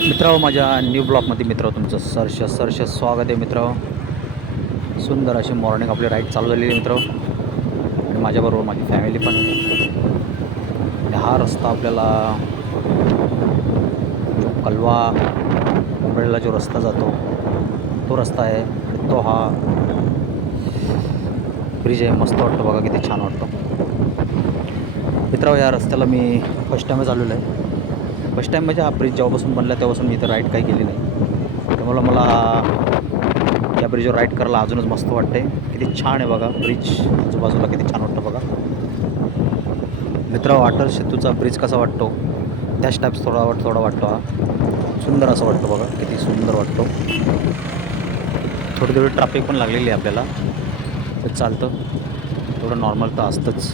मित्रांनो, माझ्या न्यू ब्लॉगमध्ये तुमचं सरश स्वागत आहे. सुंदर अशी मॉर्निंग आपली राईड चालू झालेली आहे आणि माझ्याबरोबर माझी फॅमिली पण. आणि हा रस्ता आपल्याला जो कलवा मुंबईला जो रस्ता जातो तो रस्ता आहे. आणि तो हा ब्रिज आहे. मस्त वाटतो बघा, किती छान वाटतो मित्रांनो. या रस्त्याला मी फर्स्ट टाईमच आलेलो आहे. फर्स्ट टाईम म्हणजे हा ब्रिज जेव्हापासून बनला तेव्हापासून मी इथं राईड काही केली नाही. त्यामुळं मला या ब्रिजवर राईड करायला अजूनच मस्त वाटते. किती छान आहे बघा ब्रिज, आजूबाजूला किती छान वाटतं बघा मित्रांनो. अटल सेतूचा ब्रिज कसा वाटतो त्याच टाईप्स थोडा वाटतो हा. सुंदर असं वाटतं बघा, किती सुंदर वाटतो. थोडी ट्रॅफिक पण लागलेली आहे आपल्याला, तर चालतं थोडं नॉर्मल तर असतंच.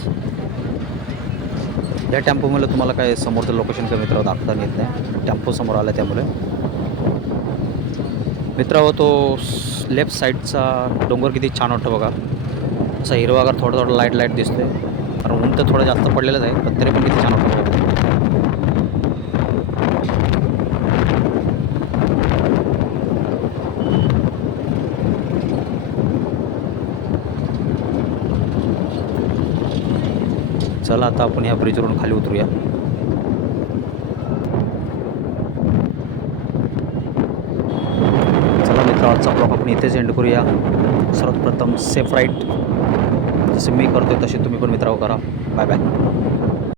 या टेम्पोमुळे तुम्हाला काय समोरचं लोकेशन काय मित्रांनो दाखवता येत नाही. टेम्पो समोर आला त्यामुळे मित्रांनो. तो लेफ्ट साईडचा डोंगर किती छान वाटतं बघा. असा हिरवागार थोडा लाईट दिसतोय. कारण ऊन तर थोडं जास्त पडलेलंच आहे, पण तरी पण किती छान वाटतं बघा. चला आता आपण ह्या ब्रिजवरून खाली उतरूया. चला मित्रांनो, आजचा ब्लॉग आपण इथेच एंड करूया. सर्वात प्रथम सेफ राईड जसे मी करतो तसे तुम्ही पण मित्रांनो करा. Bye bye.